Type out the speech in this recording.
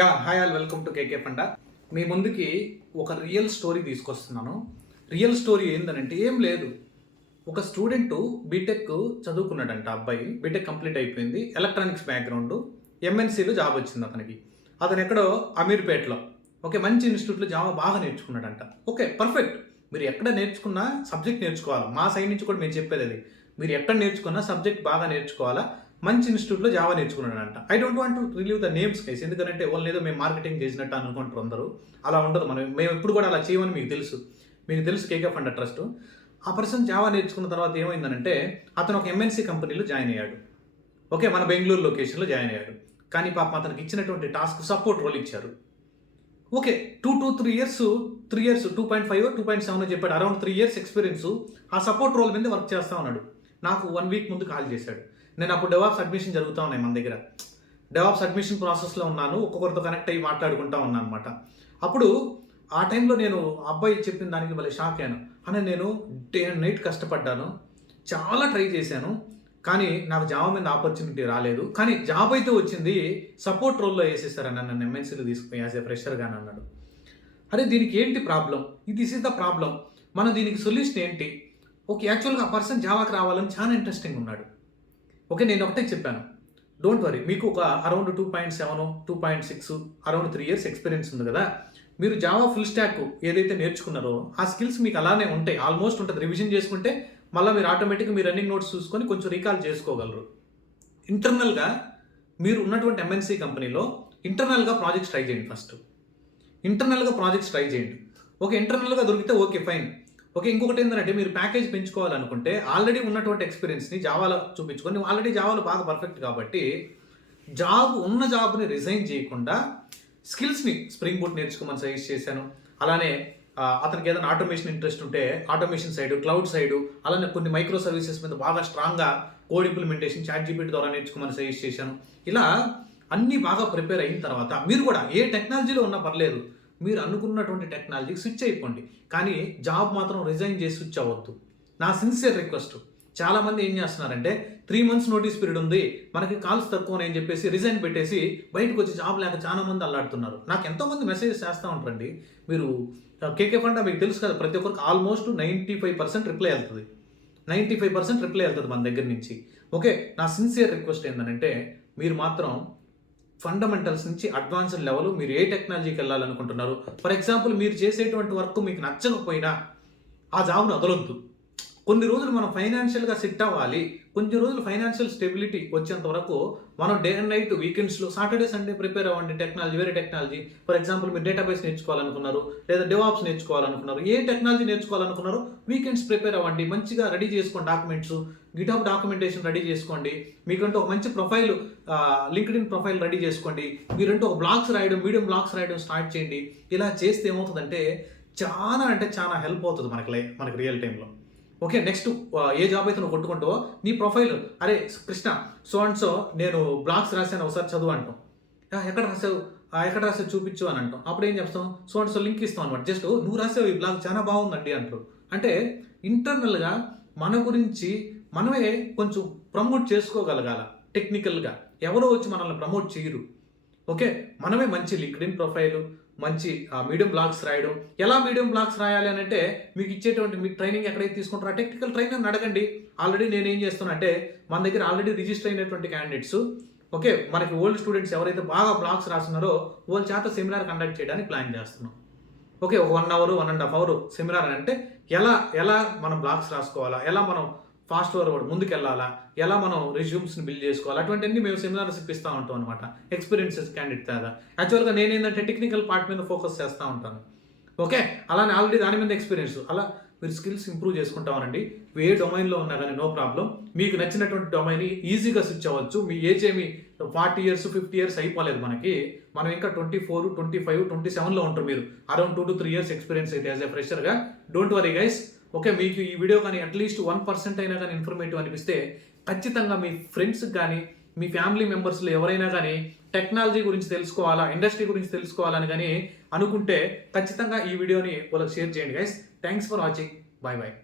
Hi all welcome to KK funda. మీ ముందుకి ఒక రియల్ స్టోరీ తీసుకొస్తున్నాను. రియల్ స్టోరీ ఏంటంటే ఏం లేదు, ఒక స్టూడెంట్ బీటెక్ చదువుకున్నాడంట. అబ్బాయి బీటెక్ కంప్లీట్ అయిపోయింది, ఎలక్ట్రానిక్స్ బ్యాక్గ్రౌండ్, ఎంఎన్సీలో జాబ్ వచ్చింది అతనికి. అతను ఎక్కడో అమీర్పేటలో మంచి ఇన్స్టిట్యూట్లో జావా బాగా నేర్చుకున్నాడంట. పర్ఫెక్ట్. మీరు ఎక్కడ నేర్చుకున్నా సబ్జెక్ట్ నేర్చుకోవాలి. మా సైడ్ నుంచి కూడా మేము చెప్పేది అది, మీరు ఎక్కడ నేర్చుకున్నా సబ్జెక్ట్ బాగా నేర్చుకోవాలా. మంచి ఇన్స్టిట్యూట్లో జావా నేర్చుకున్నాడంట. I don't want to relieve the names guys, ఎందుకంటే వాళ్ళు ఏదో మేము మార్కెటింగ్ చేసినట్టు అనుకుంటారు అందరూ. అలా ఉండదు. మేము ఎప్పుడు కూడా అలా చేయమని మీకు తెలుసు కేకే ఫండా ట్రస్ట్. ఆ పర్సన్ జావా నేర్చుకున్న తర్వాత ఏమైందనంటే అతను ఒక ఎంఎన్సీ కంపెనీలో జాయిన్ అయ్యాడు. మన బెంగళూరు లొకేషన్లో జాయిన్ అయ్యాడు. కానీ పాపం అతనికి ఇచ్చినటువంటి టాస్క్ సపోర్ట్ రోల్ ఇచ్చారు. 3 ఇయర్స్ 2.5 2.7 చెప్పాడు. అరౌండ్ 3 ఇయర్స్ ఎక్స్పీరియన్స్ ఆ సపోర్ట్ రోల్ మీద వర్క్ చేస్తూ ఉన్నాడు. నాకు 1 వీక్ ముందు కాల్ చేశాడు. నేను అప్పుడు డెవాప్స్ అడ్మిషన్ జరుగుతూ ఉన్నాయి మన దగ్గర. డెవాప్స్ అడ్మిషన్ ప్రాసెస్లో ఉన్నాను. ఒక్కొక్కరితో కనెక్ట్ అయ్యి మాట్లాడుకుంటా ఉన్నాను అనమాట. అప్పుడు ఆ టైంలో నేను అబ్బాయి చెప్పిన దానికి మళ్ళీ షాక్ అయ్యాను. అని నేను డే అండ్ నైట్ కష్టపడ్డాను, చాలా ట్రై చేశాను, కానీ నాకు జాబ్ మీద ఆపర్చునిటీ రాలేదు. కానీ జాబ్ అయితే వచ్చింది, సపోర్ట్ రోల్లో వేసేసారని నన్ను ఎంఎన్సీలో తీసుకుపోయి యాజ్ ఏ ఫ్రెషర్గానే అన్నాడు. అరే దీనికి ఏంటి problem? This is the problem. మనం దీనికి సొల్యూషన్ ఏంటి? యాక్చువల్గా ఆ పర్సన్ జావాకి రావాలని చాలా ఇంట్రెస్టింగ్ ఉన్నాడు. నేను ఒకటే చెప్పాను, డోంట్ వరీ, మీకు ఒక అరౌండ్ 2.7 2.6 అరౌండ్ 3 ఇయర్స్ ఎక్స్పీరియన్స్ ఉంది కదా. మీరు జావా ఫుల్ స్టాక్ ఏదైతే నేర్చుకున్నారో ఆ స్కిల్స్ మీకు అలానే ఉంటాయి, ఆల్మోస్ట్ ఉంటుంది. రివిజన్ చేసుకుంటే మళ్ళీ మీరు ఆటోమేటిక్గా మీ రన్నింగ్ నోట్స్ చూసుకొని కొంచెం రీకాల్ చేసుకోగలరు. ఇంటర్నల్గా మీరు ఉన్నటువంటి ఎంఎన్సీ కంపెనీలో ఇంటర్నల్గా ప్రాజెక్ట్స్ ట్రై చేయండి. ఫస్ట్ ఇంటర్నల్గా ప్రాజెక్ట్స్ ట్రై చేయండి. ఇంటర్నల్గా దొరికితే ఫైన్. ఇంకొకటి ఏంటంటే మీరు ప్యాకేజ్ పెంచుకోవాలనుకుంటే ఆల్రెడీ ఉన్నటువంటి ఎక్స్పీరియన్స్ని జావాలో చూపించుకొని, ఆల్రెడీ జావాలో బాగా పర్ఫెక్ట్ కాబట్టి జాబ్ని రిజైన్ చేయకుండా స్కిల్స్ని స్ప్రింగ్ బూట్ నేర్చుకోమని సజెస్ట్ చేశాను. అలానే అతనికి ఏదైనా ఆటోమేషన్ ఇంట్రెస్ట్ ఉంటే ఆటోమేషన్ సైడ్, క్లౌడ్ సైడ్, అలానే కొన్ని మైక్రో సర్వీసెస్ మీద బాగా స్ట్రాంగ్గా కోడ్ ఇంప్లిమెంటేషన్ చాట్‌జీపీటీ ద్వారా నేర్చుకోమని సజెస్ట్ చేశాను. ఇలా అన్నీ బాగా ప్రిపేర్ అయిన తర్వాత మీరు కూడా ఏ టెక్నాలజీలో ఉన్నా పర్లేదు, మీరు అనుకున్నటువంటి టెక్నాలజీకి స్విచ్ అయిపోండి. కానీ జాబ్ మాత్రం రిజైన్ చేసి స్విచ్ అవ్వద్దు. నా సిన్సియర్ రిక్వెస్ట్. చాలామంది ఏం చేస్తున్నారంటే 3 మంత్స్ నోటీస్ పీరియడ్ ఉంది, మనకి కాల్స్ తక్కువ అని చెప్పేసి రిజైన్ పెట్టేసి బయటకు వచ్చి జాబ్ లేక చాలా మంది అల్లాడుతున్నారు. నాకు ఎంతోమంది మెసేజెస్ చేస్తూ ఉంటారండి. మీరు కేకే ఫండా మీకు తెలుసు కదా, ప్రతి ఒక్కరికి ఆల్మోస్ట్ 95% రిప్లై వెళ్తుంది. 95% రిప్లై వెళ్తుంది మన దగ్గర నుంచి. నా సిన్సియర్ రిక్వెస్ట్ ఏంటంటే మీరు మాత్రం ఫండమెంటల్స్ నుంచి అడ్వాన్స్డ్ లెవెల్, మీరు ఏ టెక్నాలజీకి వెళ్ళాలనుకుంటున్నారు, ఫర్ ఎగ్జాంపుల్ మీరు చేసేటువంటి వర్క్ మీకు నచ్చకపోయినా ఆ జాబ్ను వదలొద్దు. కొన్ని రోజులు మనం ఫైనాన్షియల్గా సెట్ అవ్వాలి, కొన్ని రోజులు ఫైనాన్షియల్ స్టెబిలిటీ వచ్చేంత వరకు మనం డే అండ్ నైట్, వీకెండ్స్లో, సాటర్డే సండే ప్రిపేర్ అవ్వండి. వేరే టెక్నాలజీ, ఫర్ ఎగ్జాంపుల్ మీరు డేటాబేస్ నేర్చుకోవాలనుకున్నారు, లేదా డెవాప్స్ నేర్చుకోవాలనుకున్నారు, ఏ టెక్నాలజీ నేర్చుకోవాలనుకున్నారో వీకెండ్స్ ప్రిపేర్ అవ్వండి. మంచిగా రెడీ చేసుకోండి డాక్యుమెంట్స్, గిట్‌హబ్ డాక్యుమెంటేషన్ రెడీ చేసుకోండి. మీకంటూ ఒక మంచి ప్రొఫైల్, లింక్డ్ఇన్ ప్రొఫైల్ రెడీ చేసుకోండి. మీరంటూ ఒక బ్లాగ్స్ రాయడం, మీడియం బ్లాగ్స్ రాయడం స్టార్ట్ చేయండి. ఇలా చేస్తే ఏమవుతుందంటే చాలా హెల్ప్ అవుతుంది మనకి రియల్ టైంలో. నెక్స్ట్ ఏ జాబ్ అయితే నువ్వు కొట్టుకుంటావో నీ ప్రొఫైల్, అరే కృష్ణ సో నేను బ్లాగ్స్ రాశాను, ఒకసారి చదువు అంటాం. ఎక్కడ రాసావు చూపించు అని అంటాం. అప్పుడు ఏం చెప్తాం, సో లింక్ ఇస్తాం అనమాట. జస్ట్ నువ్వు రాసావు ఈ బ్లాగ్ చాలా బాగుందండి అంటారు. అంటే ఇంటర్నల్గా మన గురించి మనమే కొంచెం ప్రమోట్ చేసుకోగలగాల. టెక్నికల్గా ఎవరో వచ్చి మనల్ని ప్రమోట్ చేయరు. మనమే మంచి లింక్డ్ఇన్ ప్రొఫైల్, మంచి మీడియం బ్లాగ్స్ రాయడం. ఎలా మీడియం బ్లాగ్స్ రాయాలి అని అంటే మీకు ఇచ్చేటువంటి మీ ట్రైనింగ్ ఎక్కడైతే తీసుకుంటారో ఆ టెక్నికల్ ట్రైనర్ని అడగండి. ఆల్రెడీ నేనేం చేస్తున్నా అంటే మన దగ్గర ఆల్రెడీ రిజిస్టర్ అయినటువంటి క్యాండిడేట్స్, మనకి ఓల్డ్ స్టూడెంట్స్ ఎవరైతే బాగా బ్లాగ్స్ రాస్తున్నారో వాళ్ళ చేత సెమినార్ కండక్ట్ చేయడానికి ప్లాన్ చేస్తున్నాం. ఒక 1 అవర్ 1.5 అవర్ సెమినార్ అంటే ఎలా మనం బ్లాగ్స్ రాసుకోవాలా, ఎలా మనం ఫాస్ట్ ఫార్వర్డ్ ముందుకు వెళ్ళాలా, ఎలా మనం రెజ్యూమ్స్ని బిల్డ్ చేసుకోవాలి, అటువంటివన్నీ మేము సెమినార్స్ ఇప్పిస్తూ ఉంటాం అనమాట. ఎక్స్పీరియన్సెస్ క్యాండిడేట్ కదా. యాక్చువల్గా నేనేంటంటే టెక్నికల్ పార్ట్ మీద ఫోకస్ చేస్తూ ఉంటాను. అలానే ఆల్రెడీ దాని మీద ఎక్స్పీరియన్స్. అలా మీరు స్కిల్స్ ఇంప్రూవ్ చేసుకుంటామనండి. ఏ డొమైన్లో ఉన్నా కానీ నో ప్రాబ్లం. మీకు నచ్చినటువంటి డొమైన్ ఈజీగా స్విచ్ అవ్వచ్చు. మీ ఏజ్ ఏమి 40 ఇయర్స్ 50 ఇయర్స్ అయిపోలేదు మనం ఇంకా 24 25 27లో ఉంటారు. మీరు అరౌండ్ 2 to 3 ఇయర్స్ ఎక్స్పీరియన్స్ అయితే యాజ్ ఎ ఫ్రెషర్గా. Don't worry guys. మీకు ఈ వీడియో కానీ అట్లీస్ట్ 1% అయినా కానీ ఇన్ఫర్మేటివ్ అనిపిస్తే ఖచ్చితంగా మీ ఫ్రెండ్స్కి కానీ మీ ఫ్యామిలీ మెంబర్స్లో ఎవరైనా కానీ టెక్నాలజీ గురించి తెలుసుకోవాలా, ఇండస్ట్రీ గురించి తెలుసుకోవాలని కానీ అనుకుంటే ఖచ్చితంగా ఈ వీడియోని వాళ్ళకి షేర్ చేయండి guys. Thanks for watching. Bye.